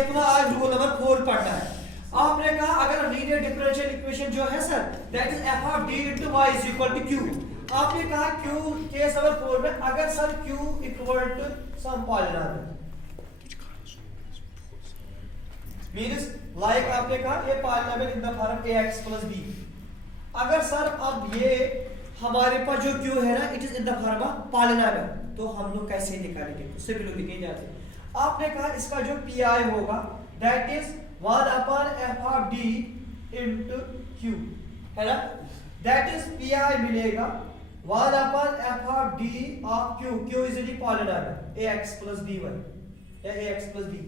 अपना आज rule number 4 पढ़ना है। आपने कहा अगर लीनियर डिफरेंशियल इक्वेशन जो है sir that is f of d into y is equal to q। आपने कहा q केस नंबर 4 में अगर sir q equal to some polynomial means like आपने कहा ये polynomial in the form ax plus b। अगर सर अब ये हमारे पास जो q है ना it is in the form of polynomial, तो हम लोग कैसे निकालेंगे उससे भी लोग लिखे जाते हैं। आपने कहा इसका जो pi होगा that is 1 upon f of d into q है ना, दैट इज pi मिलेगा 1 upon f of d of q। q is the polynomial ax plus by या ax plus b।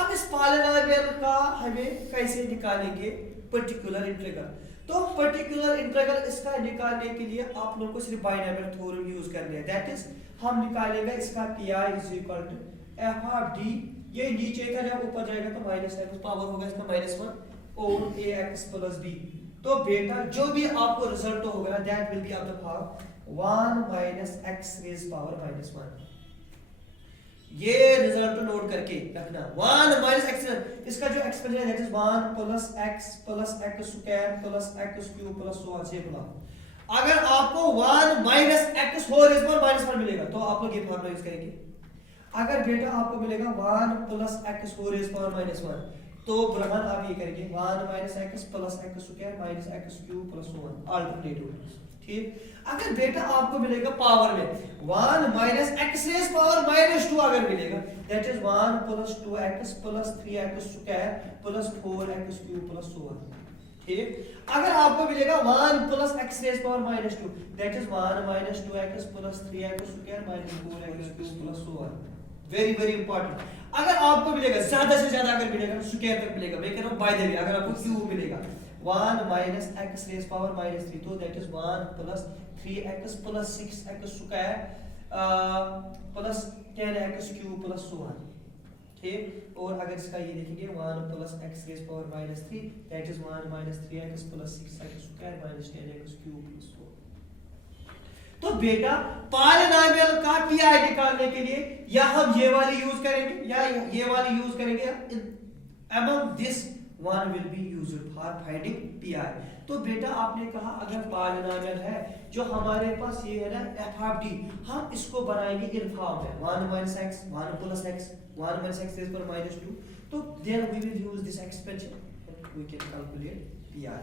अब इस पॉलिनॉमियल का हमें कैसे निकालेंगे पर्टिकुलर इंटीग्रल। तो पर्टिकुलर इंटीग्रल इसका निकालने के लिए आप लोगों को सिर्फ बाइनॉमियल थ्योरम यूज करनी है। दैट इज हम निकालेंगे इसका pi is equal to f of d, ये नीचे का जब ऊपर जाएगा तो माइनस है, पावर होगा इसका -1 और ax plus b। तो बेटा जो भी आपको रिजल्ट होगा that will be of the form 1 minus x raised power -1। ये रिजल्ट नोट करके रखना 1 minus x, इसका जो एक्सप्रेशन है that is 1 plus x square plus x cube plus so on से बोला। अगर आपको 1 minus x whole raised power -1 मिलेगा तो आप लोग ये फॉर्मूला यूज करेंगे। अगर बेटा आपको मिलेगा 1 plus x whole raised power -1 तो ब्रह्मन आप ये करेंगे 1 minus x plus x square minus x cube plus so on alternative. ठीक, अगर बेटा आपको मिलेगा पावर में 1 minus x raised power -2 अगर मिलेगा that is 1 plus 2x plus 3x square plus 4x cube plus so on। ठीक, अगर आपको मिलेगा 1 plus x raised power -2 that is 1 minus 2x plus 3x square minus 4x cube plus so on। Very very important. अगर आपको मिलेगा ज्यादा से ज्यादा अगर मिलेगा स्क्वायर तक मिलेगा, मैं कह रहा हूं बाय द वे अगर आपको क्यूब मिलेगा 1 minus x raised power -3 तो that is 1 plus 3x plus 6x square plus 10x cube plus so on। ठीक, और अगर इसका ये देखेंगे 1 plus x raised power -3 that is 1 minus 3x plus 6x square minus 10x cube plus so on। तो बेटा polynomial का pi निकालने के लिए या हम ये वाली यूज करेंगे या ये वाली यूज करेंगे, among this one will be used for finding pi। तो बेटा आपने कहा अगर पॉलिनॉमियल है जो हमारे पास ये है ना f of d, हम इसको बनाएंगे इन फॉर्म में 1 minus x 1 plus x 1 minus x raised power -2, तो then we will use this expression and we can calculate pi।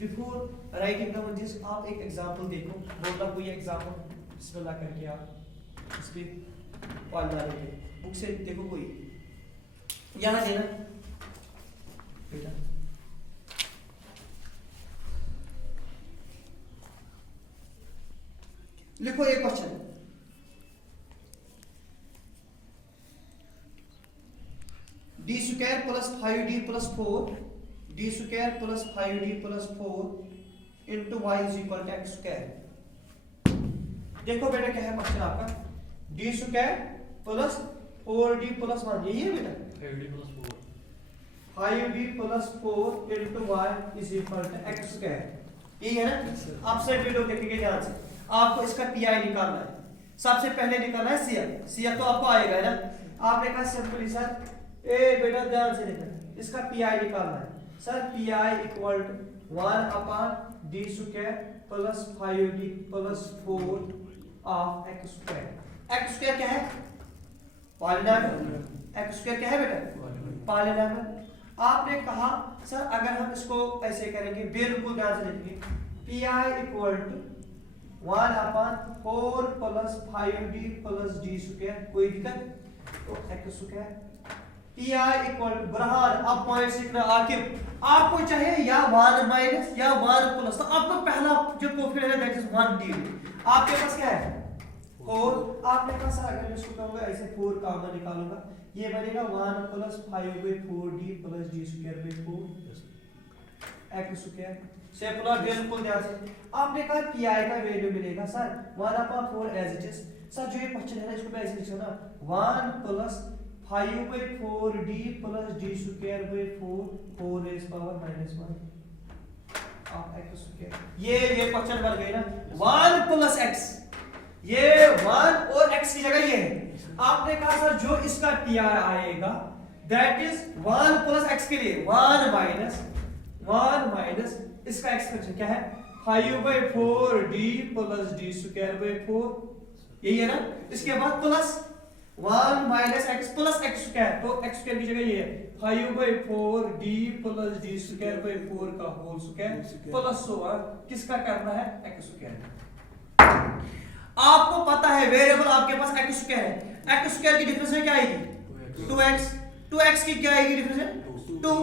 Before writing down this आप एक एग्जांपल देखो, बोलता कोई एग्जांपल बिस्मिल्लाह करके आप इस पे पॉलिनॉमियल पे बुक से देखो कोई यहां देना बेटा। लिखो एक question d square plus 5d plus 4 d square plus 5d plus 4 into y is equal to x square। देखो बेटा क्या है क्वेश्चन आपका, d square plus 4d plus 1 यही है बेटा 5d plus 4 into y is equal to x square, यही है ना। आप सब वीडियो देखेंगे ध्यान से, आपको इसका pi निकालना है। सबसे पहले निकालना है CF तो आपको आएगा है ना। आपने कहा सिंपली सर ए बेटा ध्यान से देखना, इसका pi निकालना है sir. pi equal to 1 upon d square plus 5d plus 4 of x square। x square क्या है पॉलिनॉमियल, x square क्या है बेटा पॉलिनॉमियल। आपने कहा सर अगर हम इसको ऐसे करेंगे बिल्कुल ध्यान से देखेंगे pi equal to 1 upon 4 plus 5d plus d square, कोई दिक्कत तो x square pi equal to ब्रहान। अब पॉइंट सीखना आकिब आपको चाहिए या 1 माइनस या 1 प्लस, तो आपको पहला जो कोफिशिएंट है दैट इज 1 डी। आपके पास क्या है 4, आपने कहा सर अगर मैं इसको कहूंगा ऐसे 4 कॉमन निकालूंगा ये बनेगा 1 plus 5/4d plus d square by 4 x square से पूरा बिल्कुल ध्यान से। आपने कहा pi का वैल्यू मिलेगा sir 1/4 as it is. Sir जो ये क्वेश्चन है ना इसको मैं ऐसे लिख सकता हूं 1 plus 5/4d plus d square by 4 raised power -1 of x square। ये क्वेश्चन बन गई ना 1 plus x, ये 1 और x की जगह ये है। आपने कहा सर जो इसका pi आएगा दैट इज 1 प्लस x के लिए 1 माइनस इसका एक्सपेंशन क्या है 5/4 d plus d square by 4 यही है ना। इसके बाद plus 1 minus x plus x square, तो x स्क्वायर की जगह ये है 5/4 d plus d square by 4 का होल स्क्वायर प्लस 1 किसका करना है x स्क्वायर। आपको पता है वेरिएबल आपके पास x स्क्वायर है, x स्क्वायर की डिफरेंस क्या आएगी 2x की क्या आएगी डिफरेंस 2,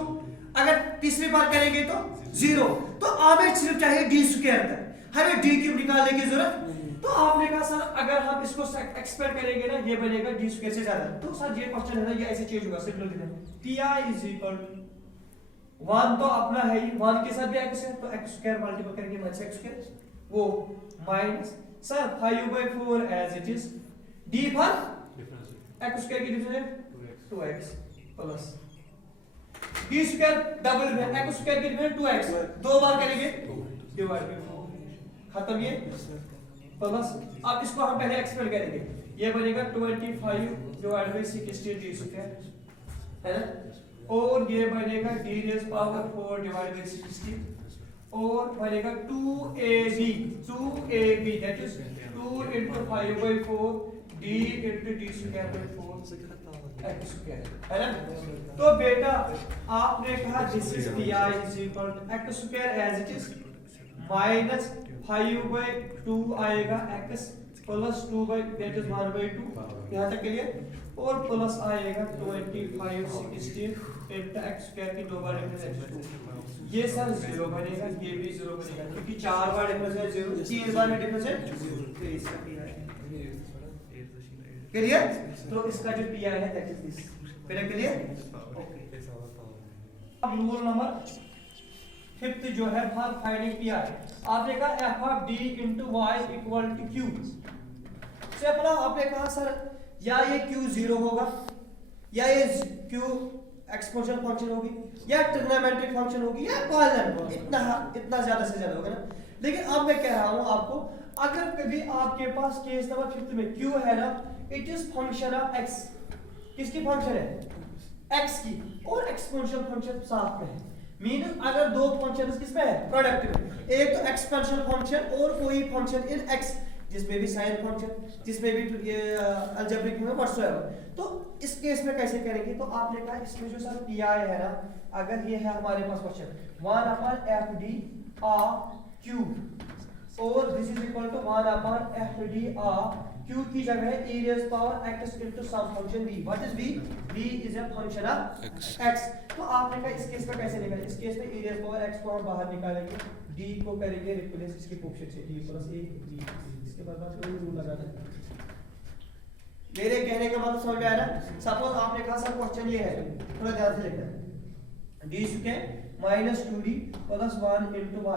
अगर तीसरी बार करेंगे तो 0, तो हमें सिर्फ चाहिए d स्क्वायर तक, हमें d क्यूब निकालने की जरूरत। तो आपने कहा सर अगर हम इसको एक्सपेंड करेंगे ना ये बनेगा d स्क्वायर से ज्यादा, तो सर ये क्वेश्चन है ना ये ऐसे चेंज होगा सिंपल लिखना pi इज इक्वल टू 1 तो अपना है ही 1 के साथ भी x है तो x स्क्वायर मल्टीप्लाई करेंगे माइनस x स्क्वायर वो minus sir 5/4 as it is d पर x स्क्वायर की डिफरेंस है 2x plus d square double में x स्क्वायर की डिफरेंस 2x दो बार करेंगे डिवाइड बाय 4 खत्म ये प्लस। अब इसको हम पहले एक्सपेंड करेंगे ये बनेगा 25 डिवाइड बाय 16 d स्क्वायर है ना, और ये बनेगा d raise power 4 divide by 16 और बनेगा 2ab that is 2 into 5/4 d into d square by 4 x square है ना। तो बेटा आपने कहा this is pi is equal to x square as it is minus 5/2 आएगा x प्लस 2 दैट इज 1/2 यहां तक क्लियर, और प्लस आएगा 25 16 into x स्क्वायर की दो बार डिफरेंस 2 ये सर 0 बनेगा, ये भी 0 बनेगा क्योंकि 4 बार डिफरेंस है 0, 3 बार में डिफरेंस है 0, तो इसका pi है क्लियर। तो इसका जो pi है that is this clear okay. अब रूल नंबर 5th जो है फॉर फाइंडिंग pi आपने कहा f of d into y equal to q से अपना आपने कहा सर या ये q 0 होगा या ये q एक्सपोनेंशियल फंक्शन होगी या ट्रिग्नोमेट्रिक फंक्शन होगी या पॉलिनॉमियल, इतना ज्यादा से ज्यादा होगा ना। लेकिन अब मैं कह रहा हूं आपको अगर कभी आपके पास केस नंबर 5th में q है ना it is function of x, किसकी फंक्शन है x की, और एक्सपोनेंशियल फंक्शन साथ में है, मीन अगर दो फंक्शंस किसमें है प्रोडक्ट में, एक तो एक्सपेंशन फंक्शन और कोई फंक्शन इन x जिसमें भी साइन फंक्शन जिसमें भी ये अलजेब्रिक में व्हाटसोएवर, तो इस केस में कैसे करेंगे। तो आपने कहा इसमें जो सर pi है ना अगर ये है हमारे पास क्वेश्चन 1/fd q और this is equal to 1/fd q की जगह है e raised power x into some function v, what is v is a function of x। तो आपने कहा इस केस में कैसे निकालें, इस केस में e raised power x को हम बाहर निकालेंगे d को करेंगे रिप्लेस इसके कोएफिशिएंट से d प्लस 1 इसके बाद कोई रूल लगाना है। मेरे कहने का मतलब समझ में आया ना। सपोज आपने कहा सर क्वेश्चन ये है थोड़ा ध्यान से लिखना d square minus 2d plus 1 into y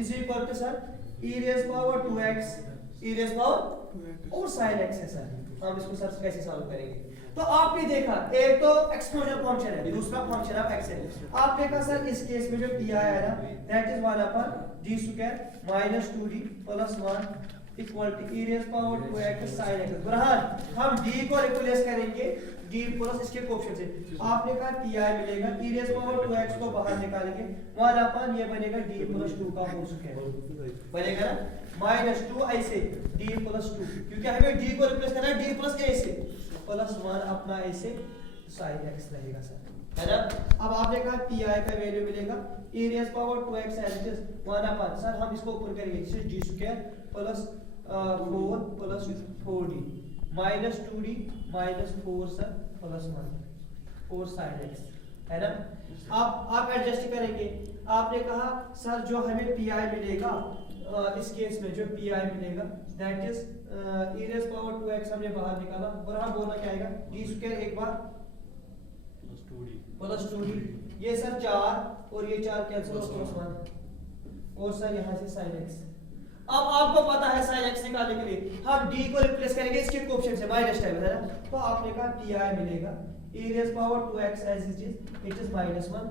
is equal to sir e raised power 2x e raised power और sin x है सर। हम इसको सर कैसे सॉल्व करेंगे, तो आपने देखा एक तो एक्सपोनेंशियल फंक्शन है दूसरा फंक्शन ऑफ x है। आपने कहा सर इस केस में जो pi आया ना that is 1/d square minus 2d plus 1 equal to e raised power 2x sin x। Burhan हम d को रिप्लेस करेंगे d प्लस इसके कोएफिशिएंट से, आपने कहा pi मिलेगा e raised power 2x को बाहर निकालेंगे 1/, ये बनेगा d प्लस 2 का होल स्क्वायर बनेगा ना माइनस 2 ऐसे d प्लस 2 क्योंकि हमें d को रिप्लेस करना है d प्लस a से प्लस 1 अपना ऐसे sin x रहेगा सर है ना। अब आपने कहा pi का वैल्यू मिलेगा e raised power 2x as it is 1/, sir हम इसको ऊपर करेंगे this is d square plus 4 plus 4d minus 2d minus 4 sir plus 1 4 sin x है ना। आप एडजस्ट करेंगे। आपने कहा सर जो हमें pi मिलेगा इस केस में जो pi मिलेगा that is e raised power 2x हमने बाहर निकाला और हम बोलना क्या आएगा d स्क्वायर एक बार प्लस 2d ये सर 4 और ये 4 कैंसिल हो प्लस 1 और सर यहां से sin x। अब आपको पता है sin x निकालने के लिए हम d को रिप्लेस करेंगे इसके कोएफिशिएंट से माइनस टाइम है ना। तो आपने कहा pi मिलेगा e raised power 2x as it is minus 1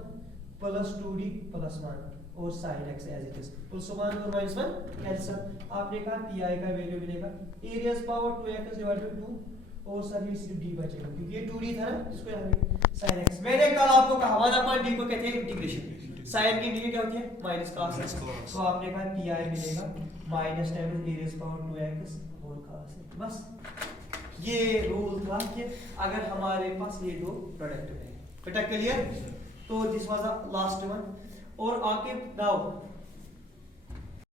plus 2d plus 1 और sin x as it is plus 1 और माइनस 1 कैंसिल। आपने कहा pi का वैल्यू मिलेगा e raised power 2x divided by 2 और सर ये सिर्फ डी बचेगा क्योंकि ये 2d था ना, इसको यहाँ sin x। मैंने कल आपको कहा 1/d को कहते हैं इंटीग्रेशन, sin की इंटीग्रेशन क्या होती है माइनस cos x, तो आपने कहा pi मिलेगा minus 10 e raised power 2x और cos x। बस ये रूल था कि अगर हमारे पास ये दो प्रोडक्ट है, बेटा क्लियर? तो this was the last one. और आके नाउ